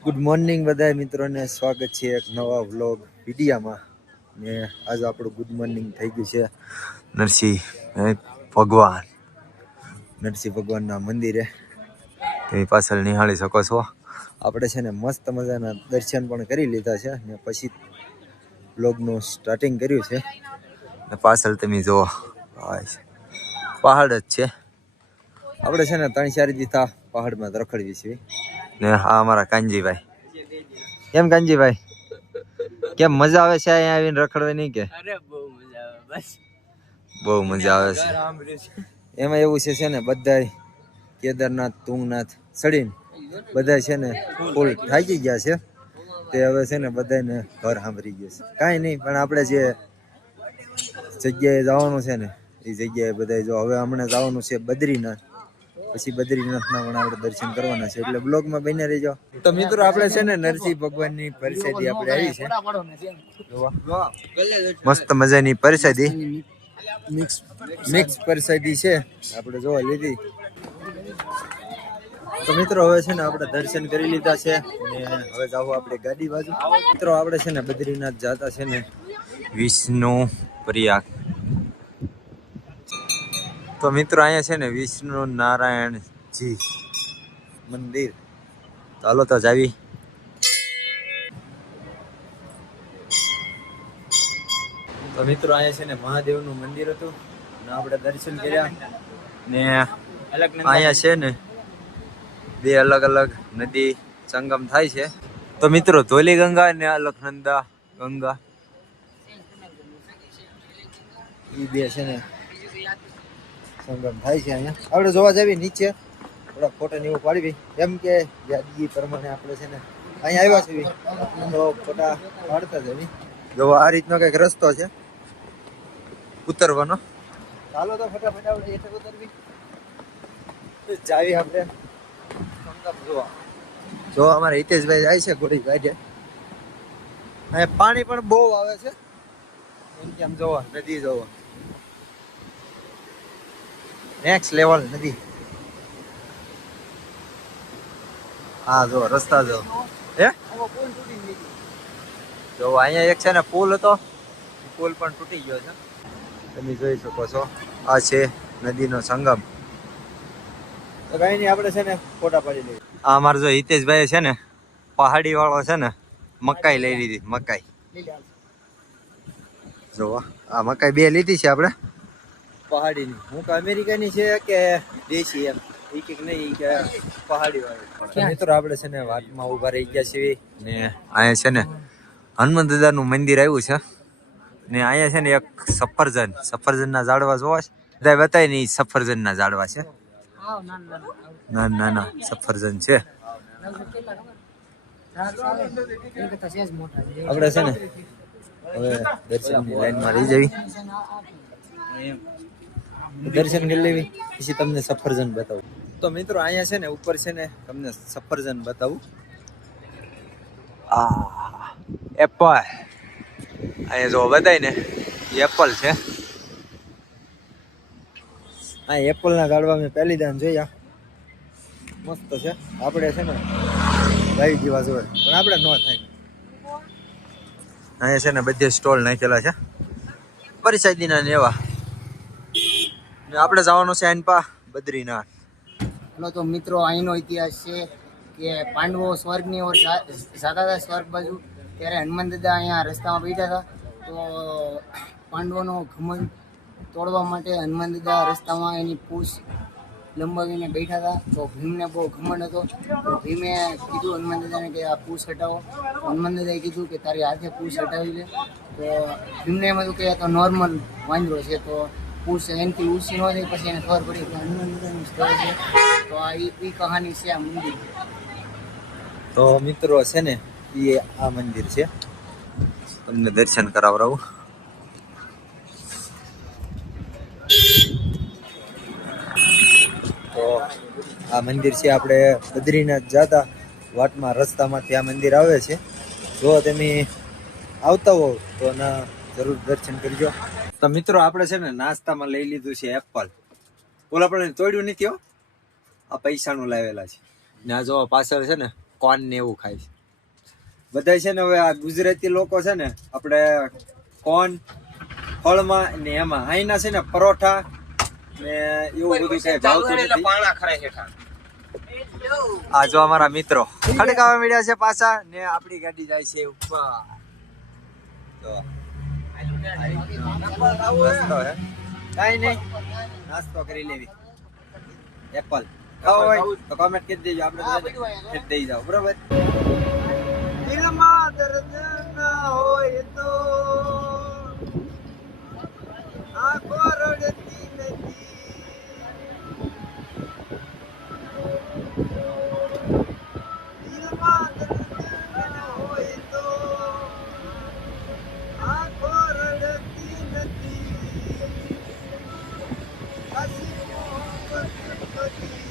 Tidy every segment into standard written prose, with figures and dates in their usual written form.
Good morning બધા મિત્રોને સ્વાગત છે એક નવા વ્લોગ વિડીયામાં ને આજે આપણું ગુડ મોર્નિંગ થઈ ગયું છે નરસિંહ ભગવાન નરસિંહ ભગવાનના મંદિરે તમે પાછળ નિહાળી શકો છો આપણે છે ને મસ્ત મજાના દર્શન પણ કરી લીધા છે ને પછી વ્લોગનું સ્ટાર્ટિંગ કર્યું છે ને પાછળ તમે જુઓ પહાડ જ છે આપણે છે ને 3-4 દિવસ પહાડમાં રખડવી છે ને આ અમારા કાનજીભાઈ કેમ કાનજીભાઈ કેમ મજા આવે છે અહીંયા આવીને રખડવાની કે અરે બહુ મજા આવે બસ બહુ મજા આવે છે એમાં એવું છે ને બધાય કેદારનાથ તુંગનાથ ચડીને બધા છે ને ફૂલ થાકી ગયા છે તે હવે છે ને બધાને ઘર સાંભળી ગયું છે કાંઈ નહીં પણ આપણે જે જગ્યાએ જવાનું છે ને એ જગ્યાએ બધા જો હવે હમણાં જવાનું છે બદ્રીનાથ પછી બદ્રીનાથના પણ આપણે દર્શન કરવાના છે એટલે બ્લોગમાં બને રહેજો તો મિત્રો આપણે છે ને નરસિંહ ભગવાનની પરસાદી આપણે આવી છે મસ્ત મજાની પરસાદી મિક્સ પરસાદી છે આપણે જોવા લીધી તો મિત્રો હવે છે ને આપણે દર્શન કરી લીધા છે ને હવે જાવ આપણે ગાડી બાજુ મિત્રો આપણે છે ને બદ્રીનાથ જતા છે ને વિષ્ણુ પ્રયાગ તો મિત્રો અહીંયા છે ને વિષ્ણુ નારાયણજી મંદિર ચાલો તો જાવી તો મિત્રો અહીંયા છે ને મહાદેવનું મંદિર હતું ને આપણે દર્શન કર્યા ને અહીંયા છે ને બે અલગ અલગ નદી સંગમ થાય છે તો મિત્રો ધોલી ગંગા ને અલખનંદા ગંગા એ બે છે ને સંગમ થાય છે અહીંયા આપણે જોવા જઈએ નીચે થોડા ફોટા ને એવું પાડવી એમ કે યાદગી પ્રમાણે આપણે છે ને અહીંયા આવ્યા છે તો ફોટા પાડતા જવી જો આ રીતનો કઈક રસ્તો છે ઉતરવાનો ચાલો તો ફટાફટ આપણે એટલે ઉતરવી જાવી આપણે સંગમ જોવા જો અમારા હિતેશભાઈ જાય છે ઘોડી ગાડે અહીંયા પાણી પણ બહુ આવે છે એમ કે આમ જોવા નદી જોવા નેક્સ્ટ લેવલ નદી હા જો રસ્તા જો હે જો અહીંયા એક છે ને પુલ હતો પુલ પણ તૂટી ગયો છે તમે જોઈ શકો છો આ છે નદીનો સંગમ તો કઈ નહીં આપણે છે ને ફોટા પાડી લઈએ આ અમારો જો હિતેશભાઈ છે ને પહાડી વાળો છે ને મકાઈ લઈ લીધી મકાઈ જો આ મકાઈ બે લીધી છે આપણે પહાડીની હું કે અમેરિકાની છે કે દેશી એમ એક નહીં કે પહાડી વાળી મિત્રો આપણે છે ને વાટમાં ઉભા રહી ગયા છીએ ને અહીંયા છે ને હનુમાન દાદાનું મંદિર આવ્યું છે ને અહીંયા છે ને એક સફરજનના ઝાડવા જોવા છે બધા બતાય ને સફરજનના ઝાડવા છે નાના સફરજન છે આપણે છે ને હવે દર્શનની લાઈનમાં રહી જવી દર્શન કરી લેવી પછી તમને સફરજન બતાવું તો મિત્રો અહીંયા છે ને ઉપર છે ને તમને સફરજન બતાવું આ એપલ અહીંયા જો બતાય ને એપલ છે આ એપલના ઝાડવા મેં પહેલી દાન જોયા મસ્ત છે આપણે છે ને ભાઈ જેવા જોવે પણ આપણે ન થાય અહીંયા છે ને બધે સ્ટોલ નાખેલા છે પરિસાદીના ને એવા ને આપણે જવાનું છે આનપા બદ્રીનાથ તો મિત્રો અહીંનો ઇતિહાસ છે કે પાંડવો સ્વર્ગની ઓર જતા હતા સ્વર્ગ બાજુ ત્યારે હનુમાન દાદા અહીંયા રસ્તામાં બેઠા હતા તો પાંડવોનો ઘમંડ તોડવા માટે હનુમાન દાદા રસ્તામાં એની પૂછ લંબાવીને બેઠા હતા તો ભીમને બહુ ઘમંડ હતો તો ભીમે કીધું હનુમાન દાદાને કે આ પૂછ હટાવો હનુમાન દાદાએ કીધું કે તારી હાથે પૂછ હટાવી લે તો ભીમને એમ હતું કે તો નોર્મલ વાંદરો છે તો પૂછ એનાથી ઊંચી ન થઈ પછી એને ખબર પડી કે હનુમાન દાદાનું સ્થળ છે તો આ એ કહાની છે આ મંદિર તો મિત્રો છે ને એ આ મંદિર છે તમને દર્શન કરાવરાવું તો આ મંદિર છે આપણે બદ્રીનાથ જતા વાટમાં રસ્તામાંથી આ મંદિર આવે છે જો તમે આવતા હો તો ના જરૂર દર્શન કરજો તો મિત્રો આપણે છે ને નાસ્તામાં લઈ લીધું છે એપલ ઓલા આપણે તોડ્યું નથી હો આ પૈસાનું લાવેલા છે ને આ જો પાછળ છે ને કોન ને એવું ખાય છે બધા છે ને. હવે આ ગુજરાતી લોકો છે ને આપણે કોન ફળમાં ને એમાં અહીંના છે ને પરોઠા ને એવું બધું કઈ ભાવતું નથી. આ જો અમારા મિત્રો ખડકાવા મળ્યા છે પાછા ને આપણી ગાડી જાય છે ઉપર. તો નાસ્તો હે કઈ નહીં, નાસ્તો કરી લેવી. એપલ ખાવો હોય તો કોમેન્ટ કરી દેજો, આપણે દઈ જાવ બરોબર. દિલમાં દર્દ ના હોય તો આંખો રડતી નથી. દિલમાં દર્દ ના હોય તો આંખો રડતી નથી. હસી મોહબ્બત બધી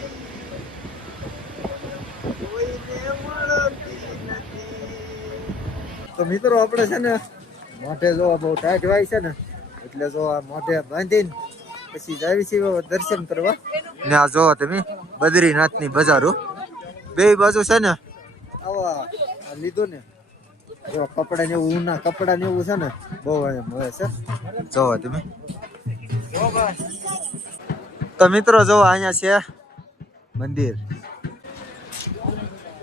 કોઈને મળતી નથી. તો મિત્રો આપણે છે ને મોઢે જોવા બહુ ટાઈટ હોય છે ને, એટલે જો આ મોઢે બાંધીને પછી જાવી છીએ દર્શન કરવા. ને આ જો તમે બદ્રીનાથની બજારો બે બાજુ છે ને આવા લીધું ને જો કપડા ને એવું, ઊના કપડા ને એવું છે ને બહુ મળે છે. જોવો તમે. તો મિત્રો જો અહીંયા છે મંદિર.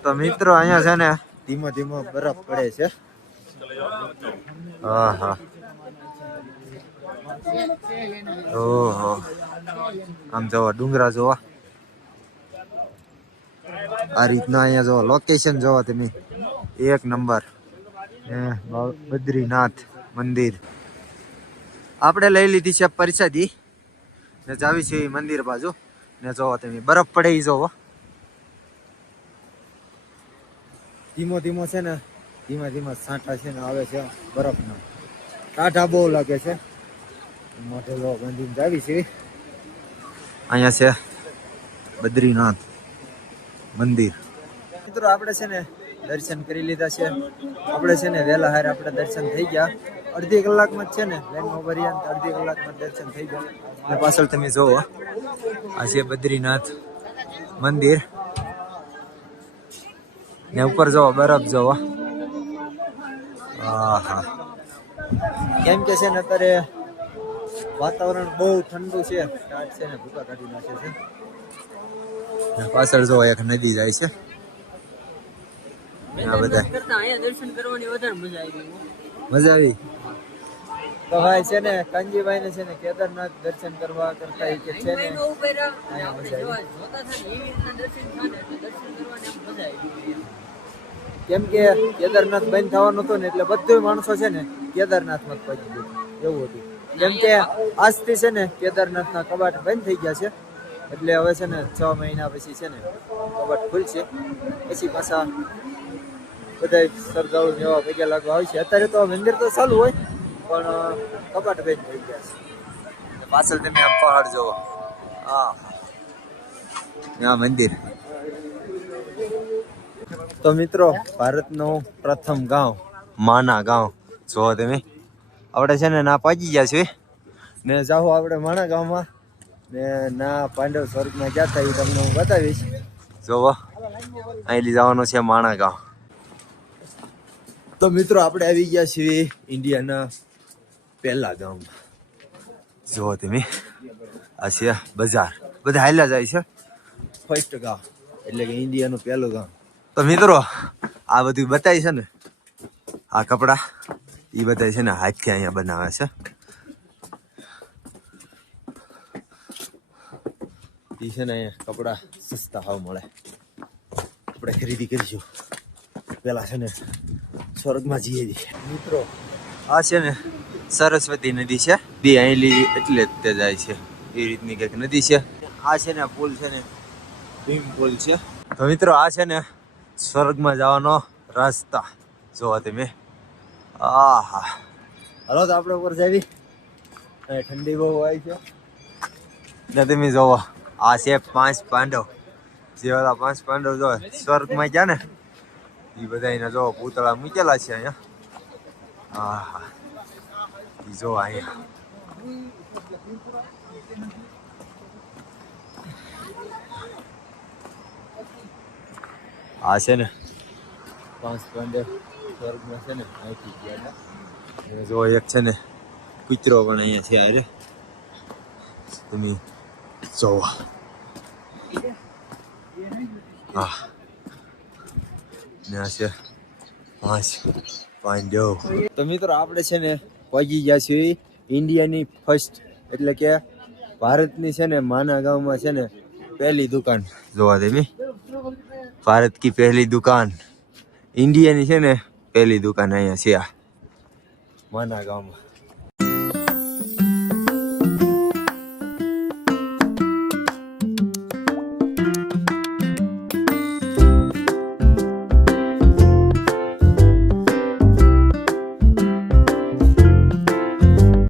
તો મિત્રો અહીંયા છે ને ધીમો ધીમો બરફ પડે છે. હા હા. ઓહો, આમ જોવા ડુંગરા જોવા આ રીતના. અહીંયા જોવા લોકેશન જોવા તમે એક નંબર. બદ્રીનાથ મંદિર આપણે લઈ લીધી છે પ્રસાદી ને જાવી છે મંદિર બાજુ. ને જોવો તમે બરફ પડે ઈ જોવો. ધીમો ધીમો છે ને ધીમા ધીમા છાંટા છે ને આવે છે બરફના. ટાઢા બહુ લાગે છે. મોઢે જો બાંધીને જાવી છે. અહીંયા છે બદ્રીનાથ મંદિર. મિત્રો આપણે છે ને દર્શન કરી લીધા છે. આપણે છે ને વહેલા હારે આપણે દર્શન થઈ ગયા. અડધી કલાકમાં જ છે ને લાઈનમાં ભર્યા તો અડધી કલાકમાં દર્શન થઈ ગયા. અને પાછળ તમે જોવો આ છે બદ્રીનાથ મંદિર ને ઉપર જોવો બરફ જોવો. હા, કેમ કે છે ને અત્યારે વાતાવરણ બહુ ઠંડુ છે. ટાટ છે ને ભૂકા કાઢી નાખે છે. પાછળ જો એક નદી જાય છે. આ બધા દર્શન કરવાની વધારે મજા આવી. તો ભાઈ છે ને કાનજીભાઈ ને છે ને કેદારનાથ દર્શન કરવા કરતા કે છે ને કેમ કે કેદારનાથ બંધ થવાનું હતું ને એટલે બધું માણસો છે ને કેદારનાથમાં પહોંચી ગયું એવું હતું. કેમ કે આજથી છે ને કેદારનાથના કબાટ બંધ થઈ ગયા છે. એટલે હવે છે ને 6 મહિના પછી છે ને કબાટ ખુલશે. પછી પાછા બધા શ્રદ્ધાળુ એવા પગે લાગવા આવશે. અત્યારે તો મંદિર તો ચાલુ હોય પણ કબાટ બંધ થઈ ગયા છે. પાછળ તમે આમ પહાડ જોવો. આ મંદિર. તો મિત્રો ભારતનું પ્રથમ ગાંવ માના ગાંવ જોવો તમે. આપણે છે ને ના પહોંચી ગયા છીએ ને જાઓ આપણે માણા ગામમાં ને ના પાંડવ સ્વર્ગમાં ગયા હતા એ તમને હું બતાવીશ. જોવો અહીંથી જવાનું છે માણા ગામ. તો મિત્રો આપણે આવી ગયા છીએ ઇન્ડિયાના પહેલા ગામમાં. જુઓ તમે આ છે બજાર. બધા હાલ્યા જાય છે. ફર્સ્ટ ગામ એટલે કે ઇન્ડિયાનું પહેલું ગામ. તો મિત્રો આ બધું બતાવી છે ને આ કપડા એ બધા છે ને હાથથી અહીંયા બનાવે છે. એ છે ને અહીંયા કપડા સસ્તા હાવ મળે. આપણે ખરીદી કરીશું. પેલા છે ને સ્વર્ગમાં જઈએ છીએ. મિત્રો આ છે ને સરસ્વતી નદી છે. દી અહીંલી એટલે જ તે જાય છે એ રીતની કંઈક નદી છે. આ છે ને પુલ છે ને ભીમ પુલ છે. તો મિત્રો આ છે ને સ્વર્ગમાં જવાનો રસ્તા જોવા તમે. આહા, હાલો તો આપણે ઉપર જાવી. ઠંડી બહુ હોય છે ને તમે જોવો આ છે 5 પાંડવ. જે ઓલા 5 પાંડવ જો સ્વર્ગમાં ગયા ને એ બધા એના જો પૂતળા મૂકેલા છે અહીંયા. હા, એ જો અહીંયા આ છે ને પાંચ પાંડે સ્વર્ગમાં છે ને અહીંથી ગયા હતા અને જો એક છે ને કૂતરો પણ અહીંયા છે અરે તમે જોવો હા ને આ છે પાંચ પાંડવ તો મિત્રો આપણે છે ને પહોંચી ગયા છીએ ઇન્ડિયાની ફર્સ્ટ એટલે કે ભારતની છે ને માના ગામમાં છે ને પહેલી દુકાન જોવા દેવી ભારત કી પહેલી દુકાન ઇન્ડિયાની છે ને પહેલી દુકાન અહીંયા છે આ માના ગામમાં